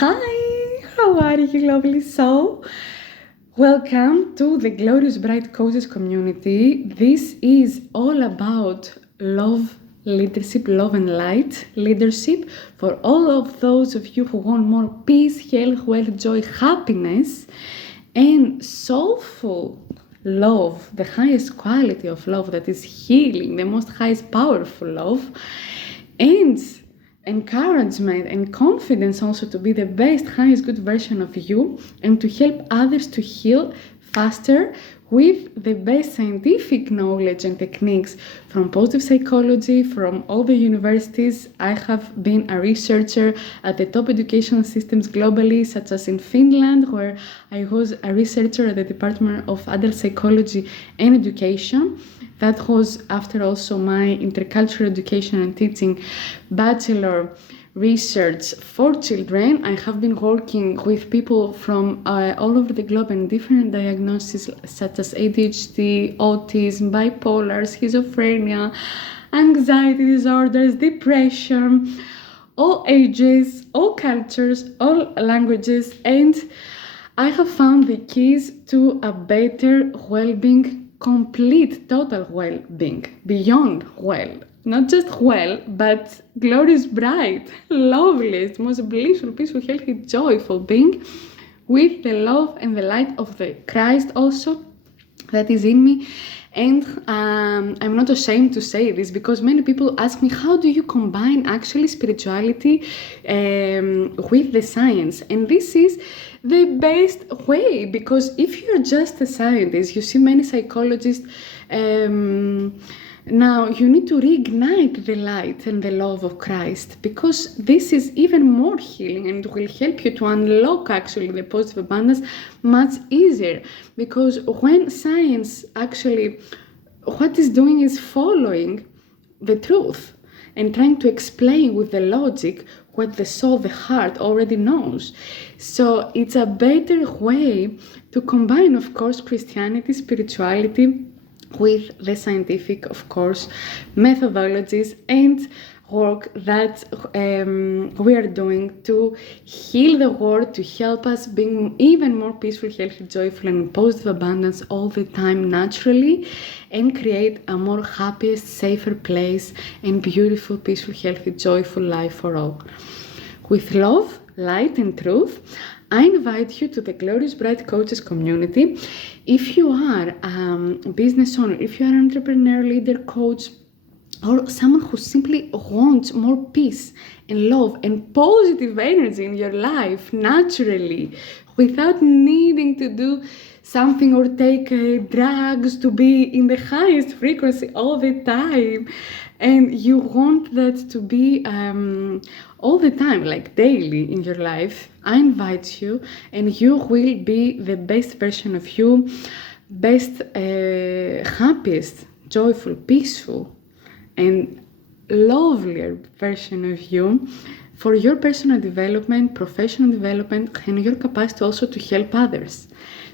Hi, how are you, lovely soul? Welcome to the Glorious Bright Coaches community. This is all about love, leadership, love and light leadership for all of those of you who want more peace, health, wealth, joy, happiness, and soulful love, the highest quality of love that is healing, the most highest powerful love, and encouragement and confidence also to be the best, highest good version of you and to help others to heal faster with the best scientific knowledge and techniques from positive psychology, from all the universities. I have been a researcher at the top educational systems globally, such as in Finland, where I was a researcher at the Department of Adult Psychology and Education. That was after also my intercultural education and teaching bachelor research for children. I have been working with people from all over the globe and different diagnoses such as ADHD, autism, bipolar, schizophrenia, anxiety disorders, depression, all ages, all cultures, all languages, and I have found the keys to a better well-being, complete, total well-being, beyond well, not just well, but glorious, bright, loveliest, most blissful, peaceful, healthy, joyful being with the love and the light of the Christ also that is in me. And I'm not ashamed to say this because many people ask me, how do you combine actually spirituality with the science? And this is the best way, because if you're just a scientist, you see many psychologists, now you need to reignite the light and the love of Christ, because this is even more healing and will help you to unlock actually the positive abundance much easier. Because when science actually, what it's doing is following the truth and trying to explain with the logic what the soul, the heart already knows. So it's a better way to combine, of course, Christianity, spirituality, with the scientific, of course, methodologies and work that we are doing to heal the world, to help us being even more peaceful, healthy, joyful, and in positive abundance all the time naturally, and create a more happiest, safer place and beautiful, peaceful, healthy, joyful life for all. With love, light, and truth, I invite you to the Glorious Bright Coaches community. If you are a business owner, if you are an entrepreneur, leader, coach, or someone who simply wants more peace and love and positive energy in your life naturally, without needing to do something or take drugs to be in the highest frequency all the time, and you want that to be all the time, like daily in your life, I invite you, and you will be the best version of you, best, happiest, joyful, peaceful, and lovelier version of you for your personal development, professional development, and your capacity also to help others.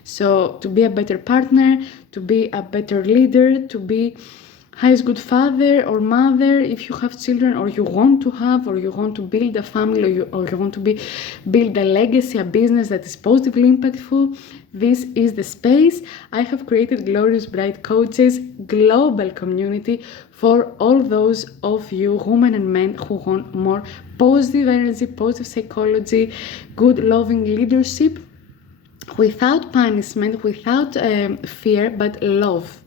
So to be a better partner, to be a better leader, to be highest good father or mother if you have children, or you want to have, or you want to build a family, or you want to build a legacy, a business that is positively impactful. This is the space. I have created Glorious Bright Coaches global community for all those of you, women and men, who want more positive energy, positive psychology, good loving leadership, without punishment, without fear, but love.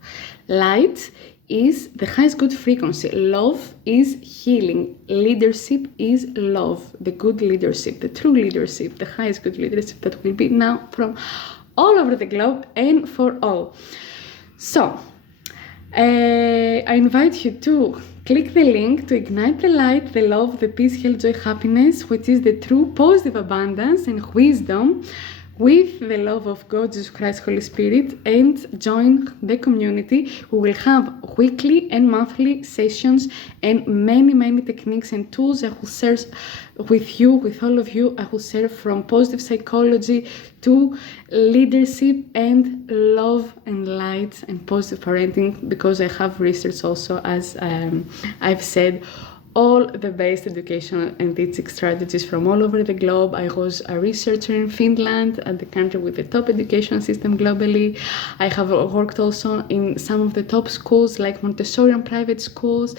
Light is the highest good frequency. Love is healing. Leadership is love. The good leadership, the true leadership, the highest good leadership that will be now from all over the globe and for all. So, I invite you to click the link to ignite the light, the love, the peace, health, joy, happiness, which is the true positive abundance and wisdom, with the love of God, Jesus Christ, Holy Spirit, and join the community. We will have weekly and monthly sessions and many techniques and tools I will share with you, with all of you. I will share from positive psychology to leadership and love and light and positive parenting, because I have research also, as I've said, all the best educational and teaching strategies from all over the globe. I was a researcher in Finland, at the country with the top education system globally. I have worked also in some of the top schools like Montessori and private schools.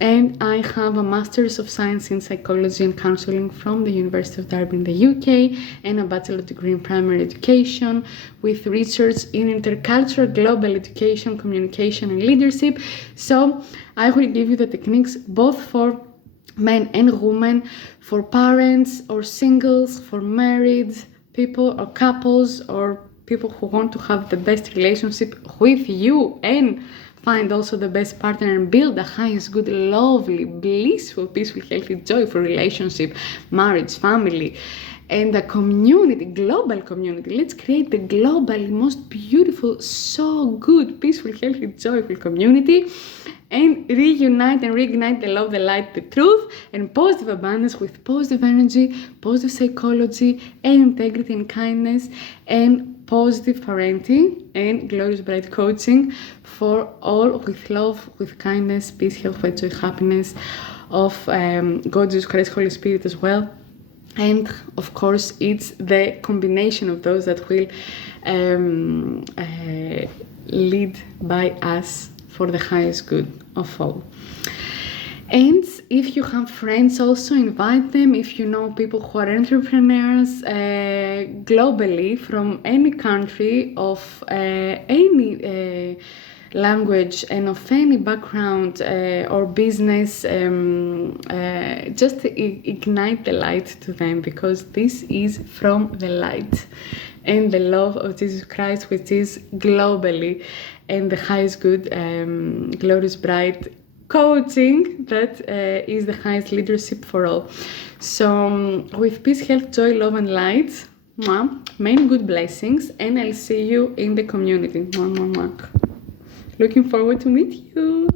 And I have a Master's of Science in Psychology and Counseling from the University of Derby in the UK, and a Bachelor degree in Primary Education with research in intercultural global education, communication and leadership. So I will give you the techniques both for men and women, for parents or singles, for married people or couples, or people who want to have the best relationship with you and find also the best partner and build the highest good, lovely, blissful, peaceful, healthy, joyful relationship, marriage, family, and a community, global community. Let's create the global, most beautiful, so good, peaceful, healthy, joyful community, and reunite and reignite the love, the light, the truth, and positive abundance with positive energy, positive psychology, and integrity and kindness, and positive parenting and glorious bright coaching for all, with love, with kindness, peace, health, joy, happiness of God, Jesus Christ, Holy Spirit as well. And of course, it's the combination of those that will lead by us for the highest good of all. And if you have friends, also invite them. If you know people who are entrepreneurs globally from any country, of any language and of any background or business, just ignite the light to them, because this is from the light and the love of Jesus Christ, which is globally and the highest good, glorious bright coaching that is the highest leadership for all. So with peace, health, joy, love and light, many good blessings, and I'll see you in the community. Looking forward to meet you.